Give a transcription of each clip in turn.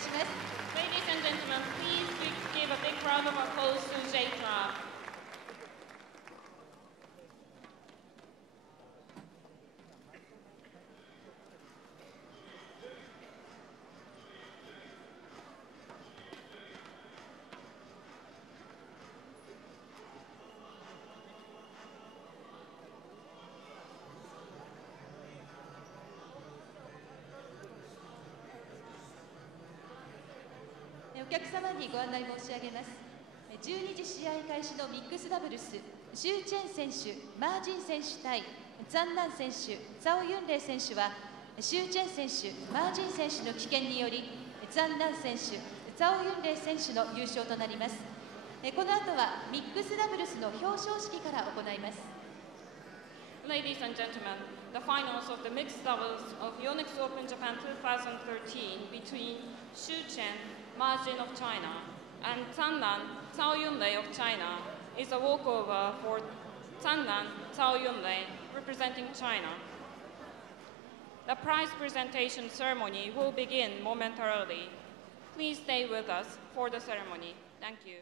Ladies and gentlemen, please give a big round of applause to Zhao. お客様にご案内申し上げます。12時試合開始のミックスダブルス、シュウ・チェン選手、マージン選手対ザン・ナン選手、ザオ・ユンレイ選手は、シュウ・チェン選手、マージン選手の棄権により、ザン・ナン選手、ザオ・ユンレイ選手の優勝となります。この後はミックスダブルスの表彰式から行います。Ladies and gentlemen, the finals of the mixed doubles of Yonex Open Japan 2013 between Xu Chen, Ma Jin of China, and Zhang, Zhao Yunlei of China is a walkover for Zhang, Zhao Yunlei, representing China. The prize presentation ceremony will begin momentarily. Please stay with us for the ceremony. Thank you.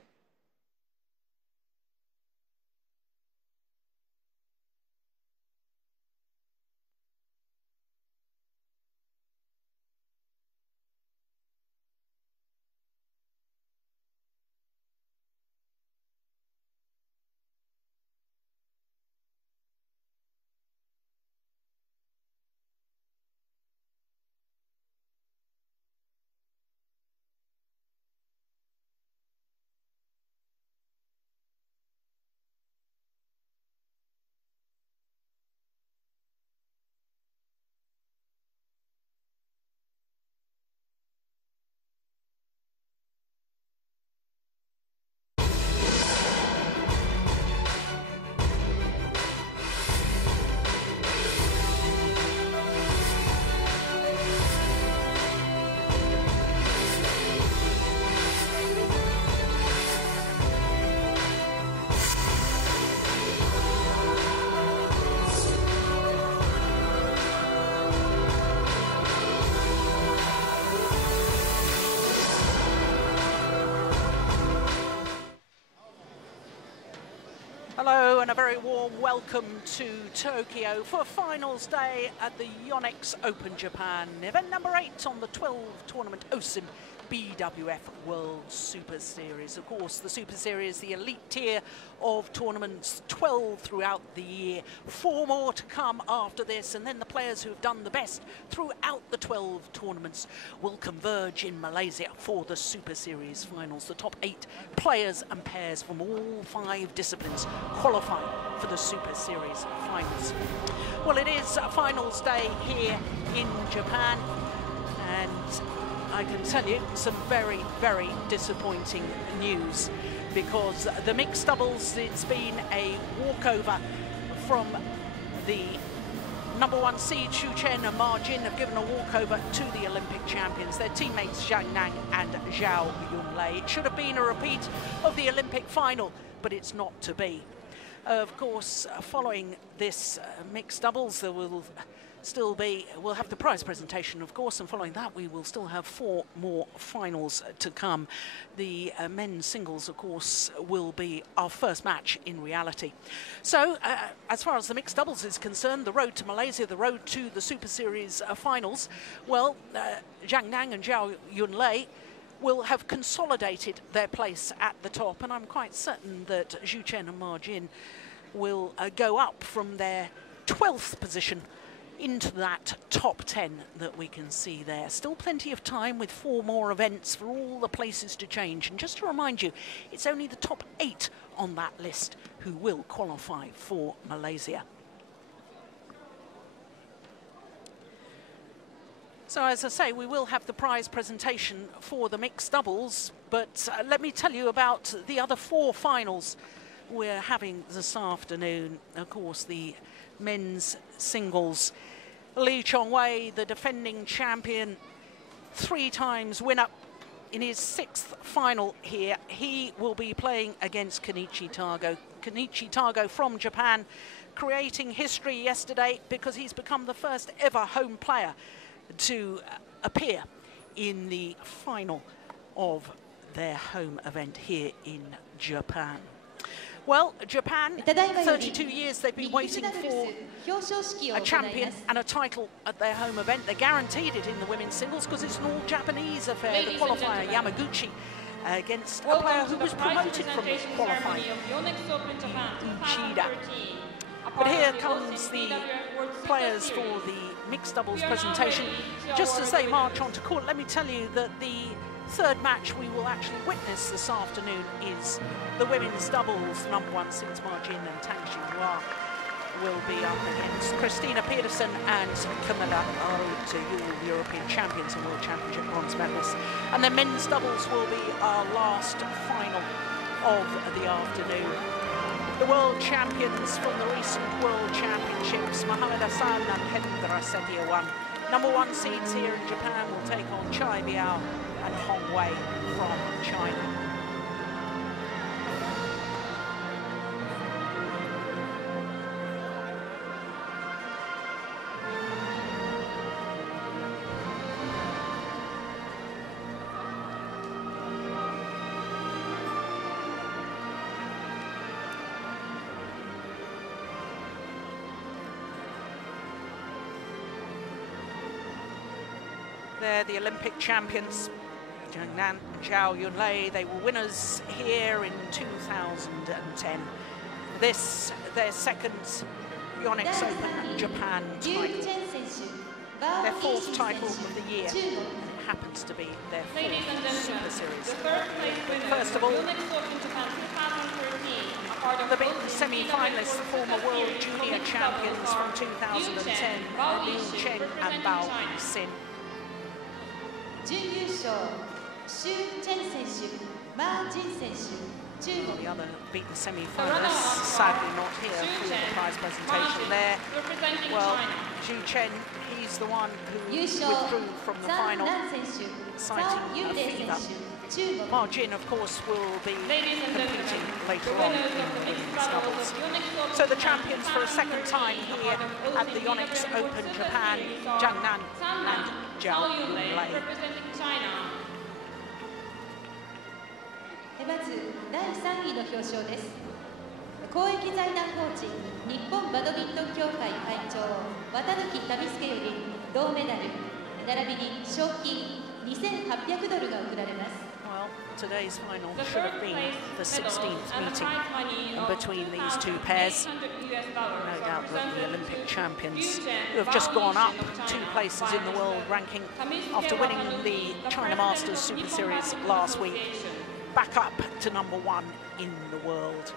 Hello and a very warm welcome to Tokyo for finals day at the Yonex Open Japan, event number 8 on the 12 tournament OSIM BWF World Superseries. Of course, the Super Series, the elite tier of tournaments, 12 throughout the year. 4 more to come after this, and then the players who have done the best throughout the 12 tournaments will converge in Malaysia for the Super Series Finals. The top 8 players and pairs from all 5 disciplines qualify for the Super Series Finals. Well, it is a finals day here in Japan, and I can tell you some very, very disappointing news, because the mixed doubles, it's been a walkover from the number 1 seed. Xu Chen and Ma Jin have given a walkover to the Olympic champions, their teammates Zhang and Zhao Yunlei. It should have been a repeat of the Olympic final, but it's not to be. Of course, following this mixed doubles, there will still be, we'll have the prize presentation, of course, and following that we will still have 4 more finals to come. The men's singles, of course, will be our first match in reality. So as far as the mixed doubles is concerned, the road to Malaysia, the road to the Super Series finals, well, Zhang and Zhao Yunlei will have consolidated their place at the top, and I'm quite certain that Xu Chen and Ma Jin will go up from their 12th position into that top 10 that we can see there. Still plenty of time with 4 more events for all the places to change. And just to remind you, it's only the top 8 on that list who will qualify for Malaysia. So as I say, we will have the prize presentation for the mixed doubles, but let me tell you about the other 4 finals we're having this afternoon. Of course, the men's singles. Lee Chongwei, the defending champion, 3 times winner in his 6th final here. He will be playing against Kenichi Tago. Kenichi Tago from Japan, creating history yesterday because he's become the first ever home player to appear in the final of their home event here in Japan. Well, Japan, 32 years they've been waiting for a champion and a title at their home event. They're guaranteed it in the women's singles because it's an all-Japanese affair. The qualifier, Yamaguchi, against a player who was promoted from qualifying, Uchida. But here comes the players for the mixed doubles presentation. Just as they march on to court, let me tell you that the third match we will actually witness this afternoon is the women's doubles. Number one seeds Ma Jin and Tang Xinhua will be up against Christina Pedersen and Camilla Aruta, European champions and World Championship bronze medalists. And then men's doubles will be our last final of the afternoon. The world champions from the recent World Championships, Mohamed Hassan and Hendra Setiawan. Number one seeds here in Japan will take on Chai Biao and Hong Wei from China. They're the Olympic champions, Zhang and Zhao, Yunlei. They were winners here in 2010. This, their second Yonex Open Japan title. Their fourth title of the year, and it happens to be their fourth Super Series. First of all, the big semi-finalists, the former World Junior champions from 2010, Liu Chen and Bao Xin. 準優勝、シュ・チェン選手、マー・ジン選手、中国。 The other beaten semi-finalists, sadly not here for the prize presentation there. Well, Zhu Chen, he's the one who withdrew from the final, citing a fever. Ma Jin, of course, will be competing later on in the women's doubles. So the champions for a second time here at the Yonex Open Japan, Zhang and Zhao Yunlei. まず第3位の表彰です。公益財団法人日本バドミントン協会会長綿貫民介より銅メダル並びに賞金$2,800が贈られます。 Well, today's final should have been the 16th meeting between these two pairs. No doubt that the Olympic champions who have just gone up 2 places in the world ranking after winning the China Masters Super Series last week, back up to number 1 in the world.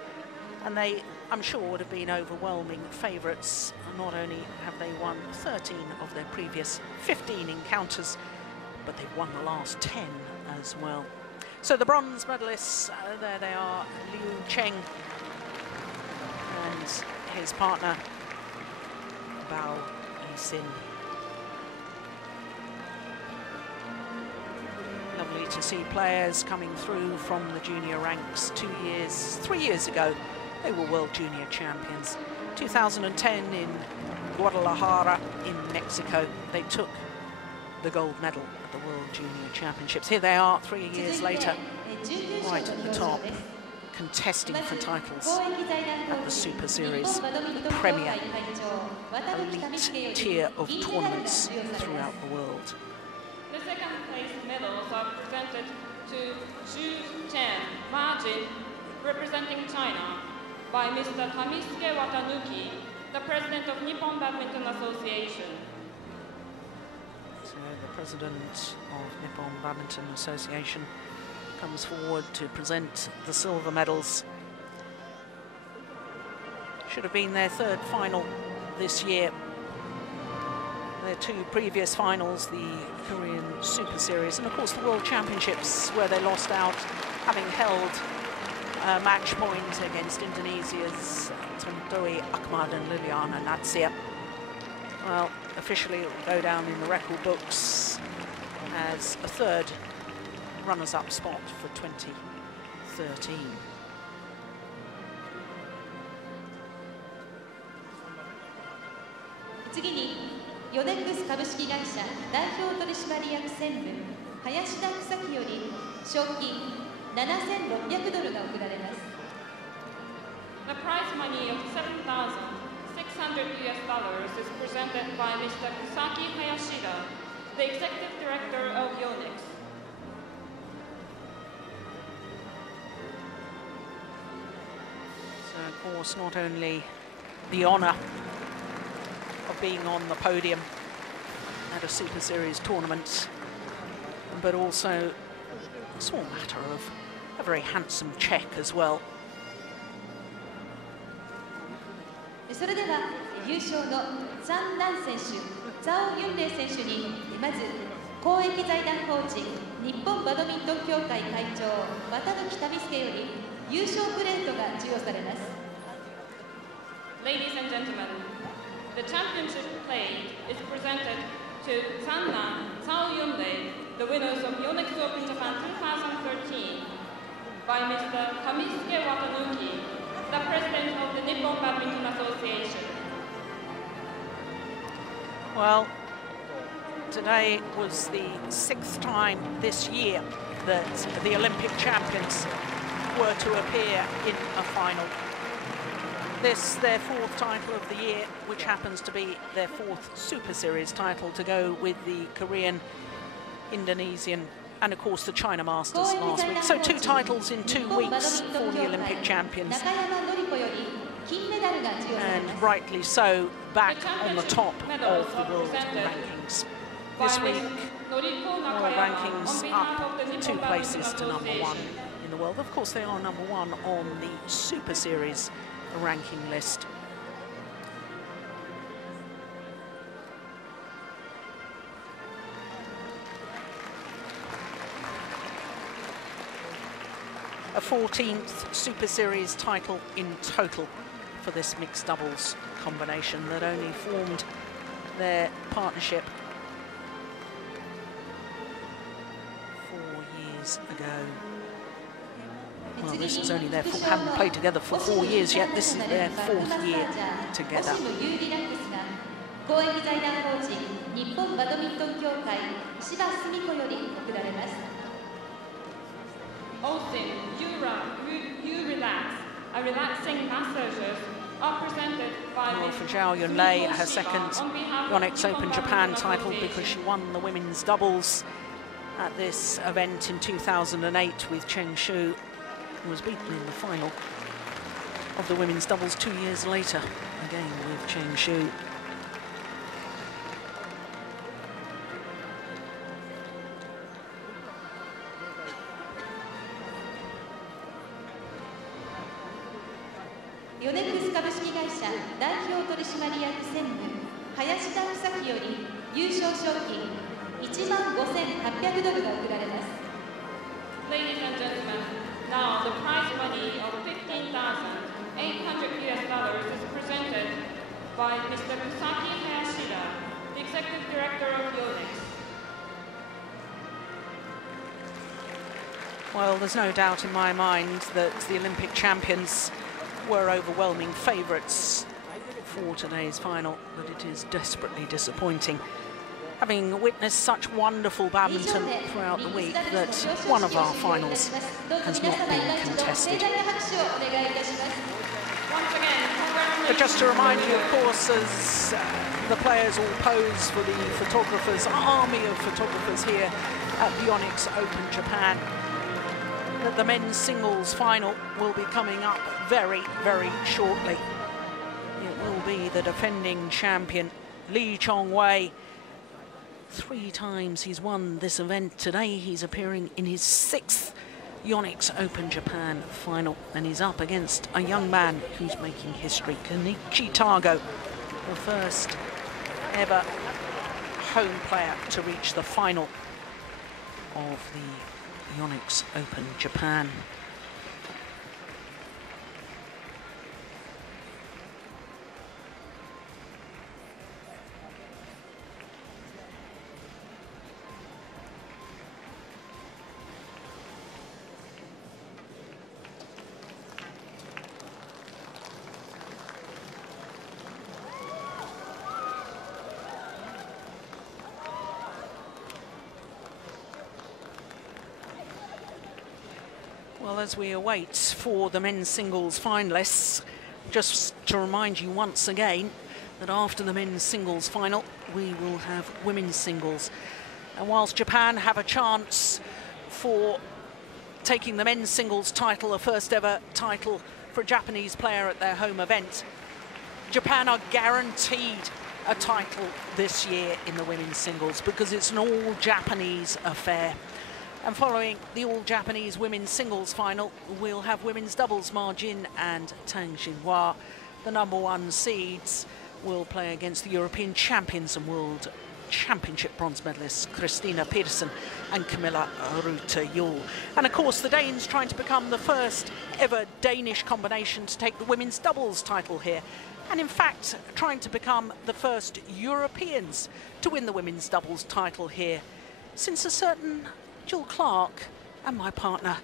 And they, I'm sure, would have been overwhelming favourites. Not only have they won 13 of their previous 15 encounters, but they've won the last 10 as well. So the bronze medalists, there they are, Liu Chen and his partner, Bao Xin. Lovely to see players coming through from the junior ranks. 3 years ago, they were World Junior champions. 2010 in Guadalajara in Mexico, they took the gold medal at the World Junior Championships. Here they are 3 years later, right at the top, contesting for titles at the Super Series, the premier elite tier of tournaments throughout the world. The second place medals are presented to Zhu Chen, Ma Jin, representing China, by Mr. Tamisuke Watanuki, the president of Nippon Badminton Association. So the president of Nippon Badminton Association comes forward to present the silver medals. Should have been their third final this year. Their 2 previous finals, the Korean Super Series, and of course the World Championships, where they lost out, having held match point against Indonesia's Tontowi Ahmad and Liliana Natsir. Well, officially it will go down in the record books as a third runners-up spot for 2013. Yonex 株式会社代表取締役専務林田草木より賞金$7,600が贈られます。The prize money of $7,600 is presented by Mr. Kusaki Hayashida, the Executive Director of Yonex. So, of course, not only the honour of being on the podium at a Super Series tournament, but also a small matter of a very handsome check as well. それでは優勝のチャン・ナン選手、ザオ・ユンレイ選手にまず公益財団法人日本バドミントン協会会長綿貫民介より優勝プレートが授与されます。 Ladies and gentlemen, the championship plate is presented to Zhang, Yunlei, the winners of Yonex Open Japan 2013, by Mr. Kamiisuke Watanuki, the president of the Nippon Badminton Association. Well, today was the 6th time this year that the Olympic champions were to appear in a final. This, their 4th title of the year, which happens to be their 4th Super Series title to go with the Korean, Indonesian, and of course the China Masters last week. So 2 titles in 2 weeks for the Olympic champions. And rightly so, back on the top of the world rankings. This week, world rankings up 2 places to #1 in the world. Of course, they are #1 on the Super Series ranking list. A 14th Super Series title in total for this mixed doubles combination that only formed their partnership 4 years ago. Well, this is only their haven't played together for 4 years yet. This is their 4th year together. OSIM, you relax, a relaxing massages are presented by well, for Zhao Yunlei, her 2nd Yonex Open Japan title because she won the women's doubles at this event in 2008 with Chen, who was beaten in the final of the women's doubles 2 years later, again with Chen. Yonex 株式会社代表取締役専務林田草木より優勝賞金$15,800が贈られます。 Ladies and gentlemen, now the prize money of $15,800 is presented by Mr. Kusaki Hayashida, the Executive Director of Yonex. Well, there's no doubt in my mind that the Olympic champions were overwhelming favourites for today's final, but it is desperately disappointing, having witnessed such wonderful badminton throughout the week, that one of our finals has not been contested. But just to remind you, of course, as the players all pose for the photographers, army of photographers here at the Yonex Open Japan, that the men's singles final will be coming up very, very shortly. It will be the defending champion, Lee Chong-wei. 3 times he's won this event. Today he's appearing in his 6th Yonex Open Japan final, and he's up against a young man who's making history, Kenichi Tago, the first ever home player to reach the final of the Yonex Open Japan. Well, as we await for the men's singles finalists, just to remind you once again that after the men's singles final, we will have women's singles. And whilst Japan have a chance for taking the men's singles title, a first ever title for a Japanese player at their home event, Japan are guaranteed a title this year in the women's singles because it's an all-Japanese affair. And following the all-Japanese women's singles final, we'll have women's doubles. Ma Jin and Tang Xinhua, the #1 seeds, will play against the European champions and World Championship bronze medalists Christina Petersen and Camilla Rute-Jol. And of course, the Danes trying to become the first ever Danish combination to take the women's doubles title here. And in fact, trying to become the first Europeans to win the women's doubles title here since a certain Jill Clark and my partner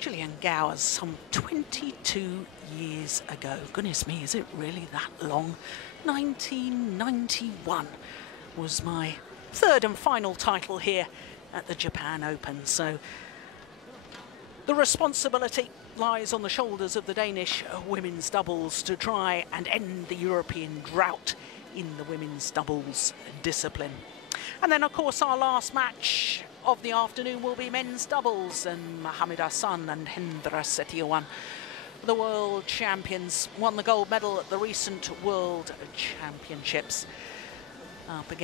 Gillian Gowers some 22 years ago. Goodness me, is it really that long? 1991 was my third and final title here at the Japan Open. So the responsibility lies on the shoulders of the Danish women's doubles to try and end the European drought in the women's doubles discipline. And then, of course, our last match of the afternoon will be men's doubles, and Mohamed Hassan and Hendra Setiawan, the world champions, won the gold medal at the recent World Championships, up against